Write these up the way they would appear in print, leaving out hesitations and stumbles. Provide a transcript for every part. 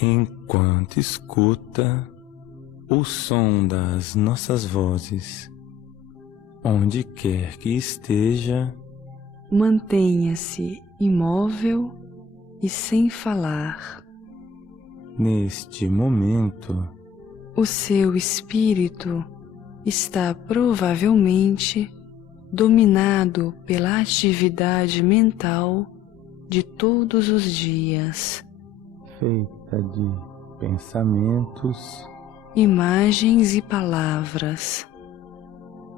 enquanto escuta o som das nossas vozes, onde quer que esteja, mantenha-se imóvel e sem falar. Neste momento, o seu espírito está provavelmente dominado pela atividade mental de todos os dias, feita de pensamentos, imagens e palavras.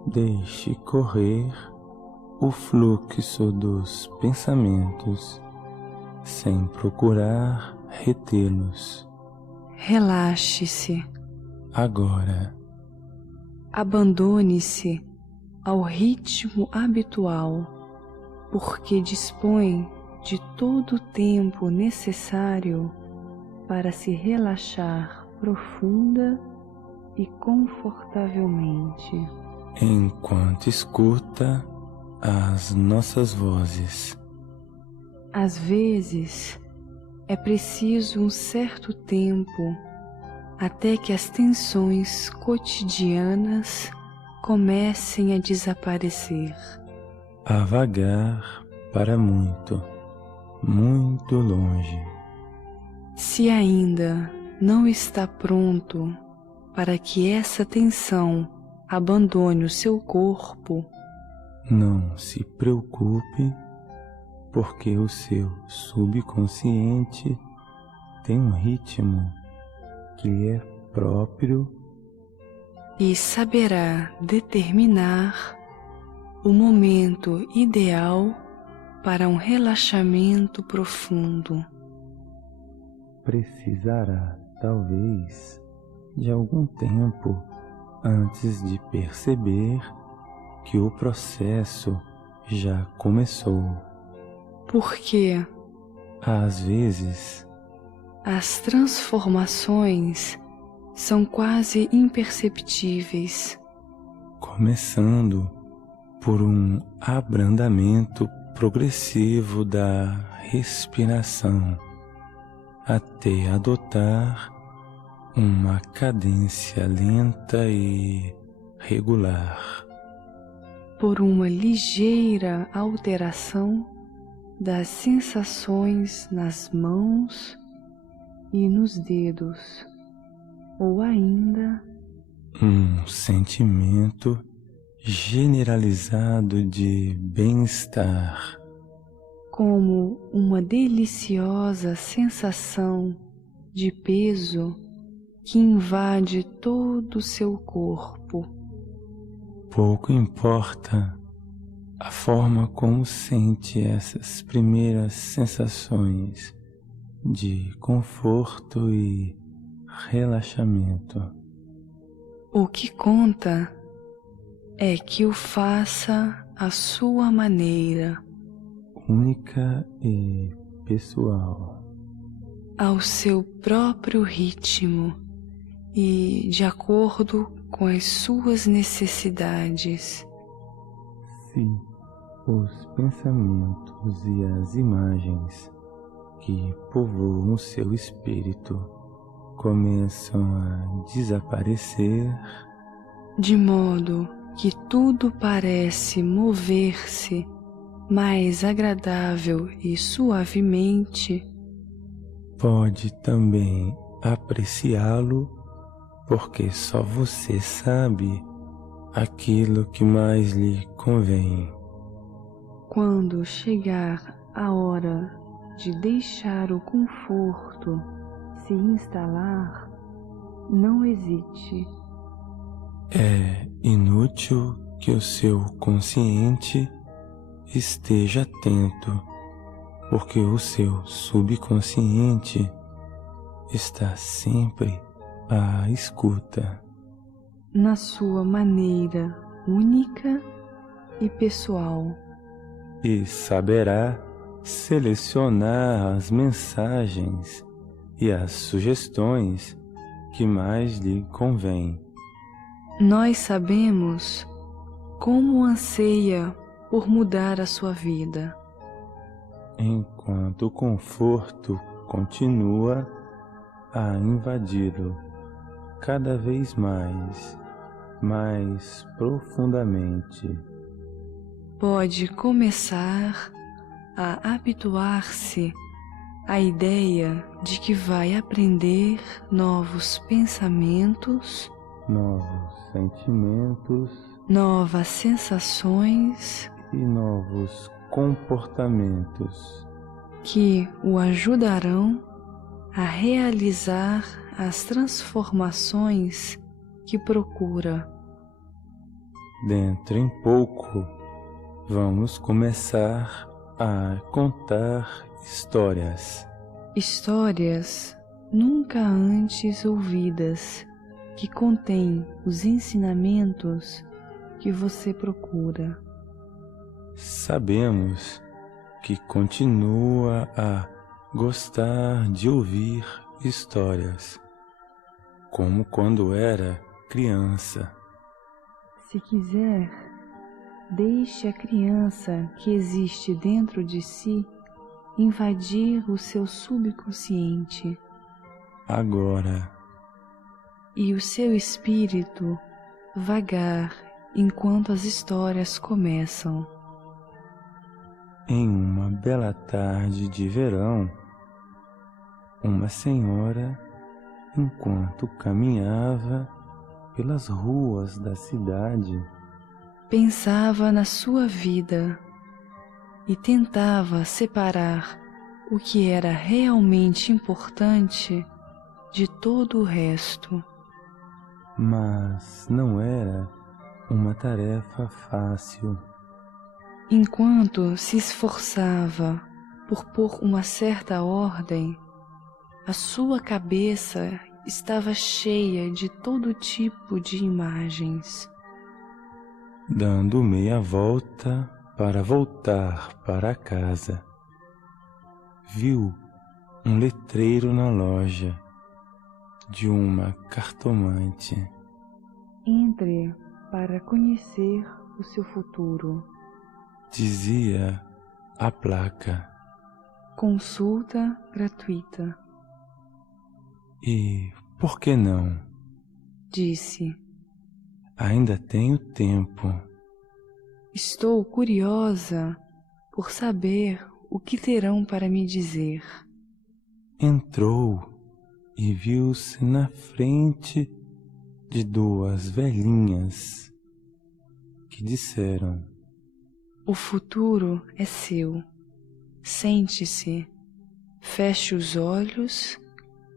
Deixe correr o fluxo dos pensamentos, sem procurar retê-los. Relaxe-se. Agora. Abandone-se ao ritmo habitual, porque dispõe de todo o tempo necessário para se relaxar profunda e confortavelmente. Enquanto escuta as nossas vozes. Às vezes, é preciso um certo tempo até que as tensões cotidianas comecem a desaparecer. A vagar para muito, muito longe. Se ainda não está pronto para que essa tensão abandone o seu corpo, não se preocupe, porque o seu subconsciente tem um ritmo que lhe é próprio e saberá determinar o momento ideal para um relaxamento profundo. Precisará, talvez, de algum tempo antes de perceber que o processo já começou. Porque, às vezes, as transformações são quase imperceptíveis, começando por um abrandamento progressivo da respiração, até adotar uma cadência lenta e regular. Por uma ligeira alteração das sensações nas mãos e nos dedos, ou ainda um sentimento generalizado de bem-estar, como uma deliciosa sensação de peso que invade todo o seu corpo. Pouco importa a forma como sente essas primeiras sensações de conforto e relaxamento. O que conta é que o faça à sua maneira, única e pessoal, ao seu próprio ritmo e de acordo com as suas necessidades. Se os pensamentos e as imagens que povoam o seu espírito começam a desaparecer, de modo que tudo parece mover-se mais agradável e suavemente, pode também apreciá-lo, porque só você sabe aquilo que mais lhe convém. Quando chegar a hora de deixar o conforto se instalar, não hesite. É inútil que o seu consciente esteja atento, porque o seu subconsciente está sempre à escuta. Na sua maneira única e pessoal. E saberá selecionar as mensagens e as sugestões que mais lhe convém. Nós sabemos como anseia por mudar a sua vida. Enquanto o conforto continua, a invadi-lo cada vez mais profundamente. Pode começar a habituar-se à ideia de que vai aprender novos pensamentos, Novos sentimentos novas sensações e novos comportamentos que o ajudarão a realizar as transformações que procura. Dentro em pouco, vamos começar a contar histórias. Histórias nunca antes ouvidas, que contêm os ensinamentos que você procura. Sabemos que continua a gostar de ouvir histórias, como quando era criança. Se quiser, deixe a criança que existe dentro de si invadir o seu subconsciente Agora, e o seu espírito vagar enquanto as histórias começam. em uma bela tarde de verão, uma senhora, enquanto caminhava pelas ruas da cidade, Pensava na sua vida e tentava separar o que era realmente importante de todo o resto. mas não era uma tarefa fácil. Enquanto se esforçava por pôr uma certa ordem, a sua cabeça estava cheia de todo tipo de imagens. Dando meia volta para voltar para casa, viu um letreiro na loja de uma cartomante. Entre para conhecer o seu futuro. Dizia a placa. Consulta gratuita. E por que não? Disse. Ainda tenho tempo. Estou curiosa por saber o que terão para me dizer. Entrou e viu-se na frente de duas velhinhas que disseram: O futuro é seu. Sente-se, feche os olhos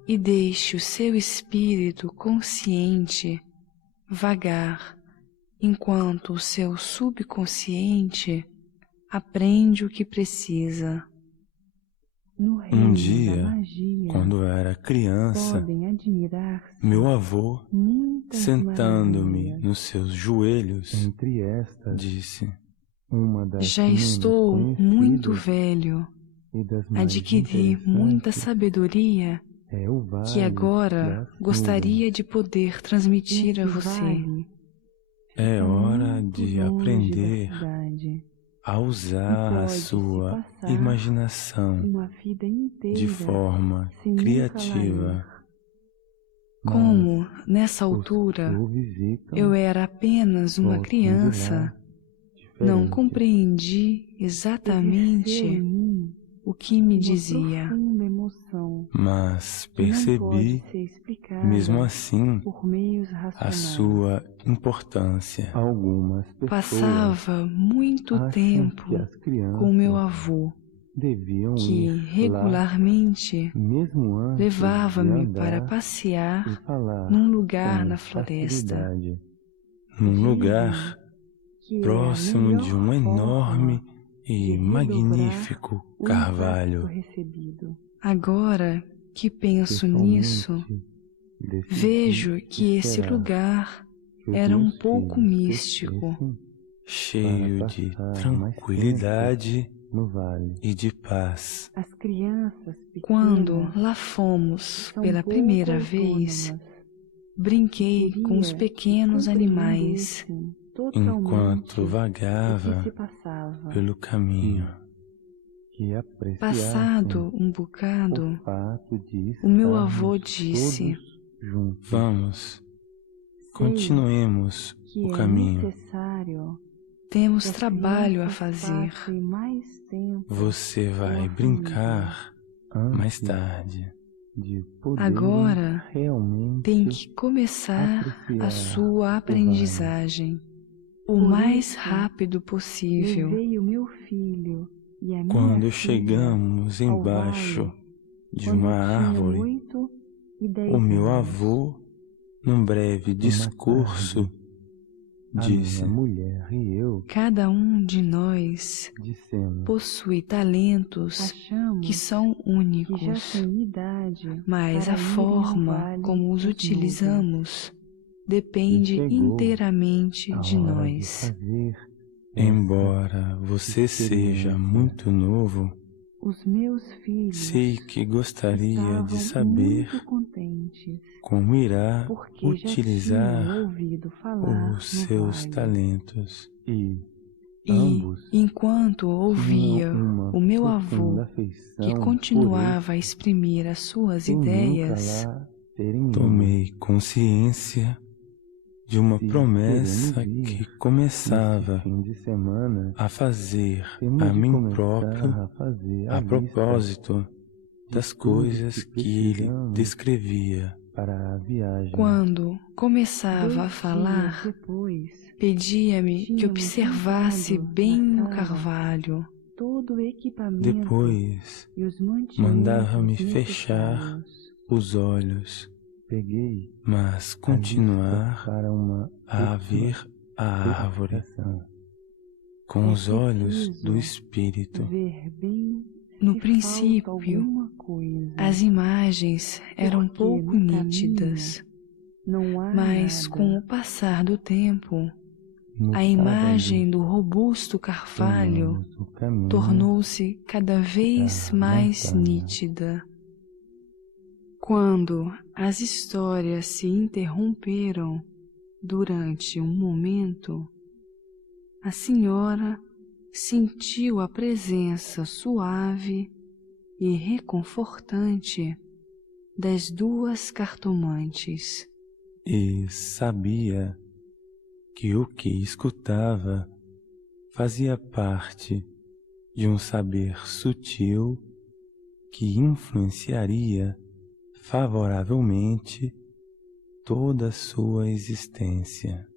e deixe o seu espírito consciente vagar, enquanto o seu subconsciente aprende o que precisa. No reino Um dia, da magia, quando era criança, podem admirar-se meu avô, muitas sentando-me maravilhas. nos seus joelhos, disse: Já estou muito velho, adquiri muita sabedoria que agora gostaria de poder transmitir a você. é hora de aprender a usar a pode-se sua passar imaginação uma vida inteira de forma sem nunca criativa. lá ir. Como, nessa altura, eu era apenas uma criança, não compreendi exatamente o que me dizia, Mas que não percebi, pode ser explicada mesmo assim, por meios a racionais. sua importância. Passava muito tempo com meu avô, que regularmente levava-me para passear num lugar na floresta, Num lugar que é a próximo de um melhor enorme forma e de magnífico redobrar o carvalho. impacto recebido. Agora que penso nisso, vejo que esse lugar era um pouco místico, cheio de tranquilidade e de paz. As crianças pequenas, quando lá fomos pela primeira vez, brinquei com os pequenos animais Enquanto vagava pelo caminho, Passado um bocado, o meu avô disse: vamos, continuemos o caminho. Temos trabalho a fazer. Você vai brincar mais tarde. Agora tem que começar a sua aprendizagem o mais rápido possível. Quando chegamos embaixo de uma árvore, o meu avô, num breve discurso, disse: cada um de nós possui talentos que são únicos, mas a forma como os utilizamos depende inteiramente de nós. Embora você seja muito novo, sei que gostaria de saber como irá utilizar os seus talentos. E, enquanto ouvia o meu avô, que continuava a exprimir as suas ideias, tomei consciência de uma promessa que começava a fazer a mim próprio a propósito das coisas que ele descrevia. Quando começava a falar, pedia-me que observasse bem o carvalho. Depois, mandava-me fechar os olhos, mas continuar a ver a árvore com os olhos do espírito. No princípio, as imagens eram pouco nítidas, mas com o passar do tempo, a imagem do robusto carvalho tornou-se cada vez mais nítida. Quando as histórias se interromperam durante um momento, a senhora sentiu a presença suave e reconfortante das duas cartomantes. E sabia que o que escutava fazia parte de um saber sutil que influenciaria favoravelmente toda a sua existência.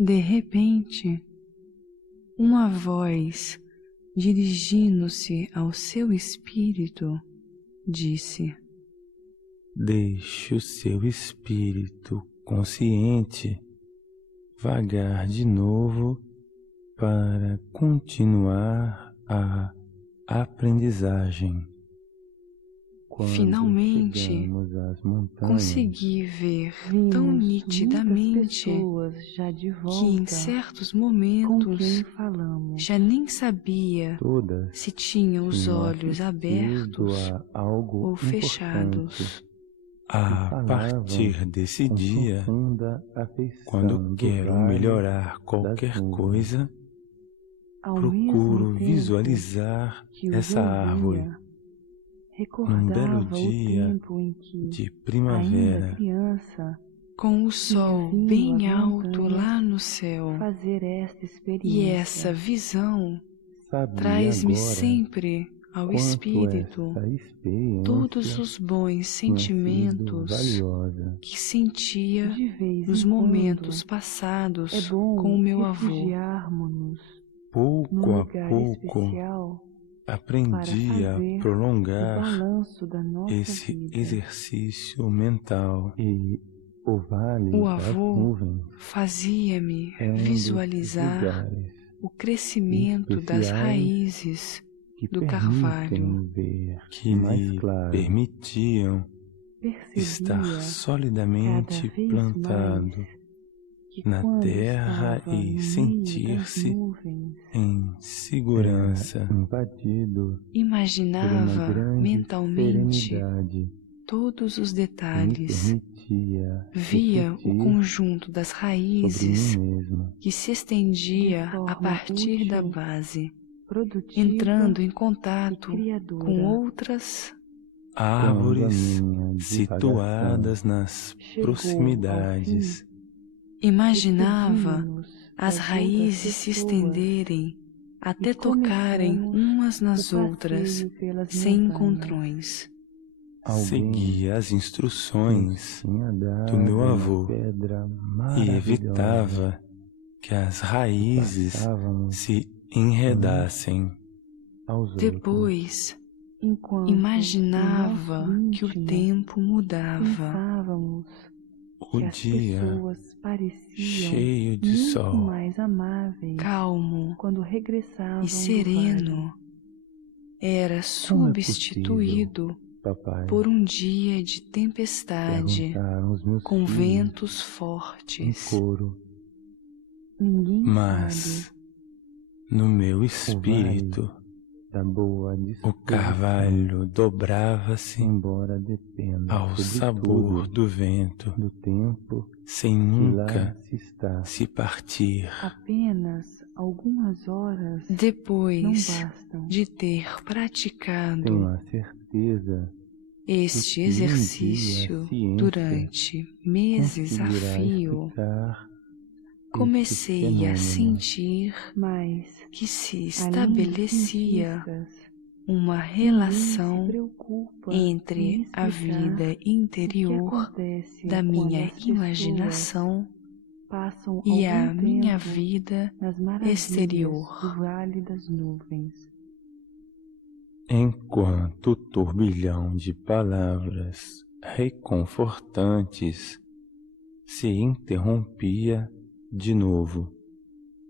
De repente, uma voz, dirigindo-se ao seu espírito, disse: deixe o seu espírito consciente vagar de novo para continuar a aprendizagem. Finalmente, consegui ver tão nitidamente que em certos momentos já nem sabia se tinha os olhos abertos ou fechados. A partir desse dia, quando quero melhorar qualquer coisa, procuro visualizar essa árvore num belo dia de primavera, com o sol bem alto lá no céu. E essa visão traz-me sempre ao espírito todos os bons sentimentos que sentia nos momentos passados com o meu avô. Pouco a pouco, aprendi a prolongar esse exercício mental. O avô fazia-me visualizar o crescimento das raízes do carvalho, que lhe permitiam estar solidamente plantado na terra e sentir-se em segurança. Imaginava mentalmente todos os detalhes, via o conjunto das raízes que se estendia a partir da base. entrando em contato com outras árvores situadas nas proximidades. Imaginava as raízes se estenderem até tocarem umas nas outras, sem encontrões. Seguia as instruções do meu avô e evitava que as raízes se enredassem. Depois, imaginava que o tempo mudava. O dia, cheio de sol, calmo e sereno, era substituído por um dia de tempestade com ventos fortes. Mas, no meu espírito, o carvalho dobrava-se ao sabor do vento, sem nunca se partir. Depois de ter praticado este exercício durante meses a fio, comecei a sentir que se estabelecia uma relação entre a vida interior da minha imaginação e a minha vida exterior. Enquanto o turbilhão de palavras reconfortantes se interrompia de novo.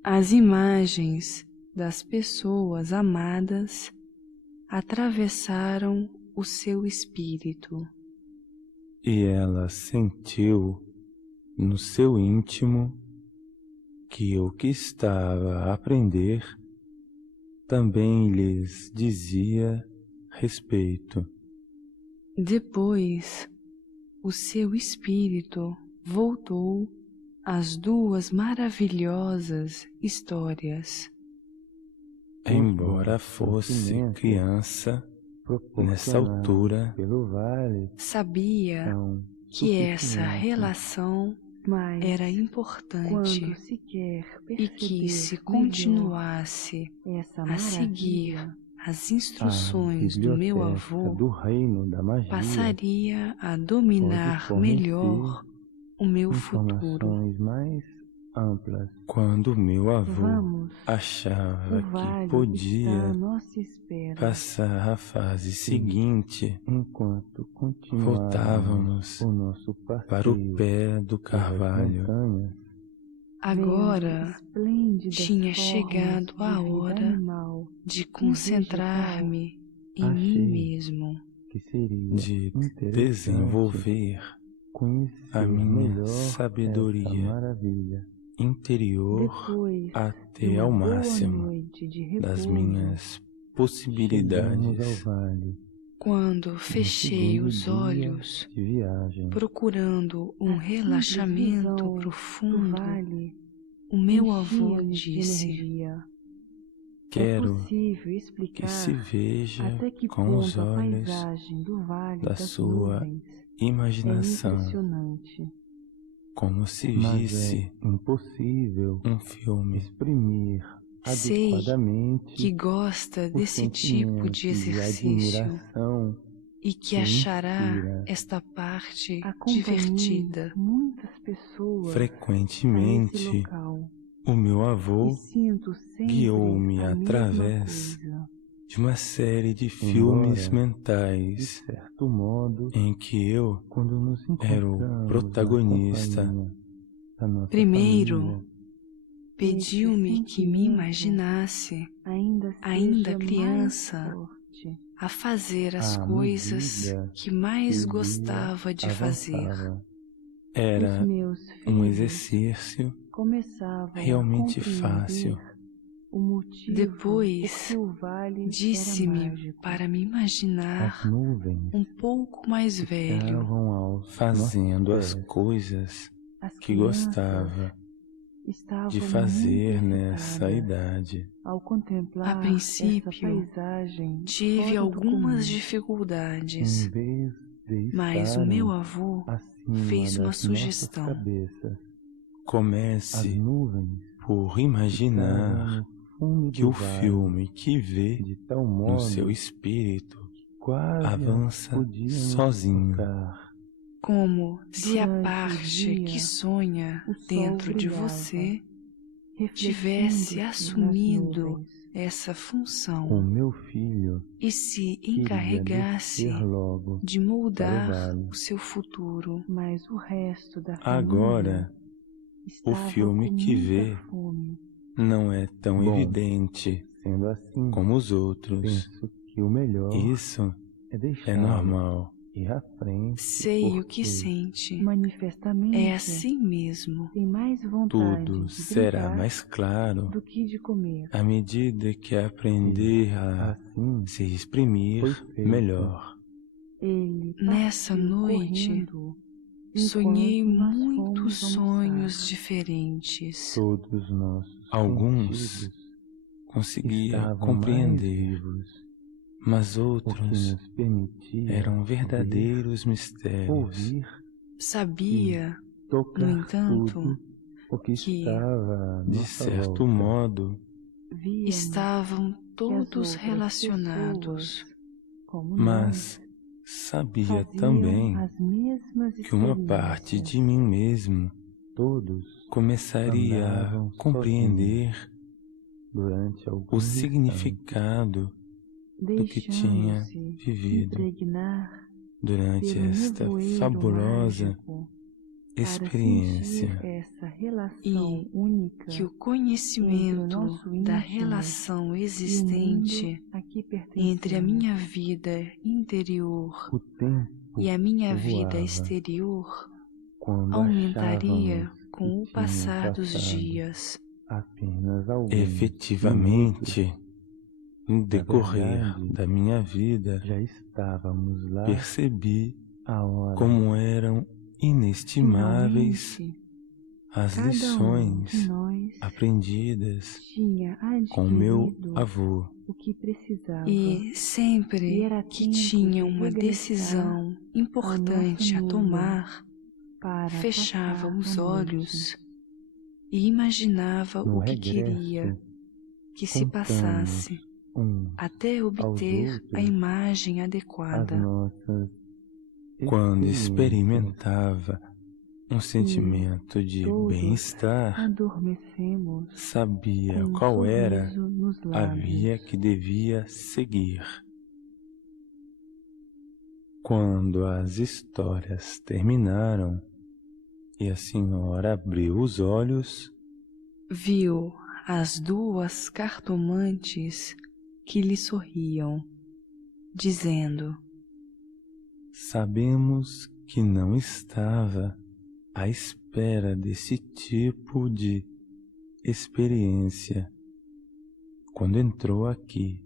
As imagens das pessoas amadas atravessaram o seu espírito. E ela sentiu no seu íntimo que o que estava a aprender também lhes dizia respeito. Depois, o seu espírito voltou às duas maravilhosas histórias. Embora fosse criança, nessa altura, sabia que essa relação era importante e que, se continuasse a seguir as instruções do meu avô, passaria a dominar melhor o meu futuro. Quando meu avô achava que podia passar à fase seguinte, voltávamos para o pé do carvalho. Agora tinha chegado a hora de concentrar-me em mim mesmo, de desenvolver a minha sabedoria interior até ao máximo das minhas possibilidades. Quando fechei os olhos, procurando um relaxamento profundo, o meu avô disse: quero que se veja com os olhos da sua imaginação, como se visse um filme. Sei que gosta desse tipo de exercício e que achará esta parte divertida. Frequentemente, o meu avô guiou-me através de uma série de filmes mentais em que eu era o protagonista. Primeiro, pediu-me que me imaginasse, ainda criança, a fazer as coisas que mais gostava de fazer. Era um exercício realmente fácil. Depois, disse-me para me imaginar um pouco mais velho, Fazendo as coisas que gostava. de fazer nessa idade. Ao contemplar A princípio, essa paisagem tive fora do algumas comum. dificuldades, Em vez de mas o meu estarem avô acima fez uma das nossas sugestão. cabeças, as Comece nuvens por estavam imaginar no fundo que do o vale, filme que vê de tal no seu modo espírito quase avança podíamos sozinho, tocar. como se a Durante o parte que dia, sonha o sol dentro de brilhava, você tivesse refletindo-se nas assumido nuvens. essa O função meu filho e se queria encarregasse descer logo de para o moldar vale. o seu futuro. Mas o resto da Agora, família o estava filme com que muita vê fome. não é tão Bom, evidente sendo assim, como os outros. penso que o melhor Isso é é deixá-lo normal. ir à frente, Sei o que porque sente. é Manifestamente, assim mesmo. tem mais vontade Tudo de será brincar mais claro do que de comer. à medida que aprender a Assim se exprimir foi feito. melhor. Ele Nessa partiu noite, correndo sonhei enquanto nós muitos fomos sonhos almoçar. diferentes. Todos nossos Alguns sentidos conseguia estavam compreender, mais vivos, mas o que outros nos permitia eram ver, verdadeiros mistérios. ouvir Sabia, e tocar no entanto, tudo o que que, estava à De nossa certo volta. modo, víamos Estavam que as todos outras relacionados, pessoas, como mas nós, sabia faziam também as mesmas que uma parte experiências. de mim mesmo todos começaria andavam a compreender durante o algum instante, significado do que tinha deixando-se vivido impregnar durante pelo esta nevoeiro fabulosa mágico para experiência. sentir essa relação e única que o entre o conhecimento nosso da íntimo relação e o existente mundo a que entre a pertencemos. minha vida interior O tempo e a minha vida voava exterior quando aumentaria achávamos com que o tinham passar dos passado dias. apenas alguns Efetivamente, minutos. No decorrer verdade, da minha vida, já estávamos lá percebi a hora como eram inestimáveis Finalmente, as cada um de lições nós aprendidas tinha com meu adquirido avô. o que precisava. e E sempre era que tempo tinha de uma regressar decisão importante a nuvem tomar, para fechava passar os a olhos noite. e imaginava No o que regresso, queria que se contamos passasse uns até aos obter a outros imagem as adequada. nossas quando experimentava um sentimento de todos bem-estar, Adormecemos sabia com um qual era sorriso nos a lábios. via que devia seguir. Quando as histórias terminaram e a senhora abriu os olhos, Viu as duas cartomantes que lhe sorriam, dizendo: sabemos que não estava à espera desse tipo de experiência quando entrou aqui,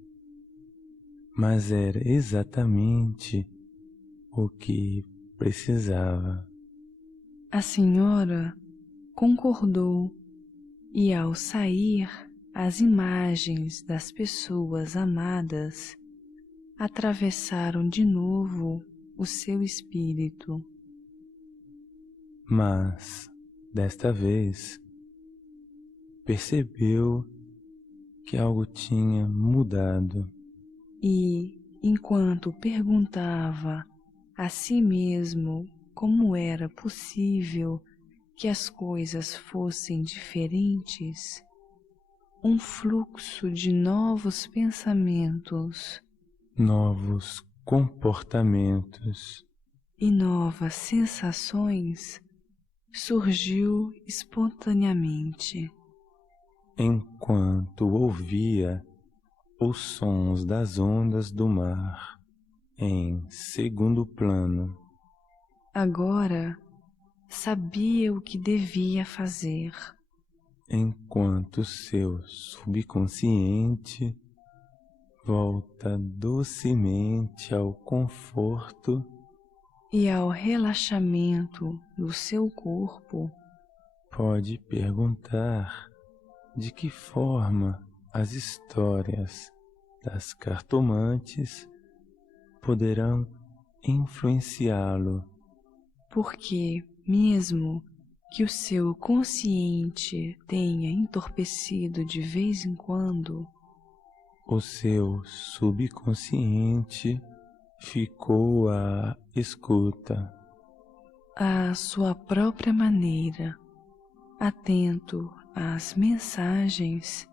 mas era exatamente o que precisava. A senhora concordou e, ao sair, as imagens das pessoas amadas atravessaram de novo o seu espírito. Mas, desta vez, percebeu que algo tinha mudado. E, enquanto perguntava a si mesmo como era possível que as coisas fossem diferentes, um fluxo de novos pensamentos Novos comportamentos e novas sensações surgiu espontaneamente. enquanto ouvia os sons das ondas do mar em segundo plano. Agora sabia o que devia fazer. Enquanto seu subconsciente volta docemente ao conforto E ao relaxamento do seu corpo, pode perguntar de que forma as histórias das cartomantes poderão influenciá-lo. Porque, mesmo que o seu consciente tenha entorpecido de vez em quando, o seu subconsciente ficou à escuta, à sua própria maneira, atento às mensagens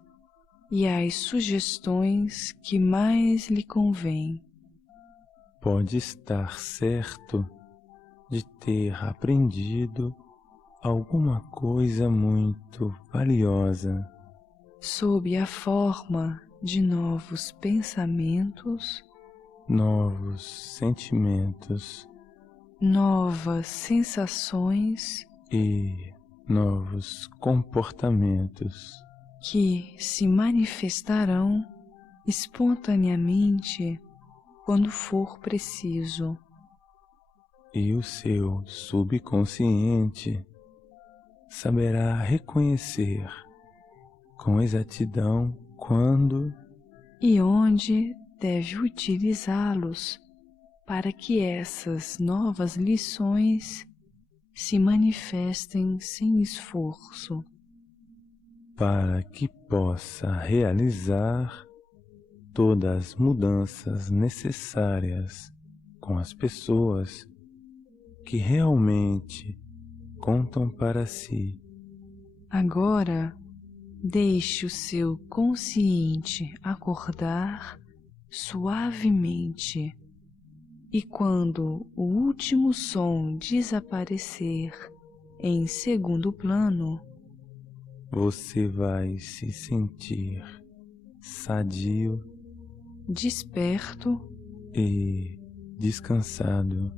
e às sugestões que mais lhe convêm. pode estar certo de ter aprendido alguma coisa muito valiosa, Sob a forma de novos pensamentos, novos sentimentos novas sensações e novos comportamentos que se manifestarão espontaneamente quando for preciso. e o seu subconsciente saberá reconhecer com exatidão quando E onde deve utilizá-los para que essas novas lições se manifestem sem esforço, para que possa realizar todas as mudanças necessárias com as pessoas que realmente contam para si. Agora, deixe o seu consciente acordar suavemente e quando o último som desaparecer em segundo plano, Você vai se sentir sadio desperto e descansado.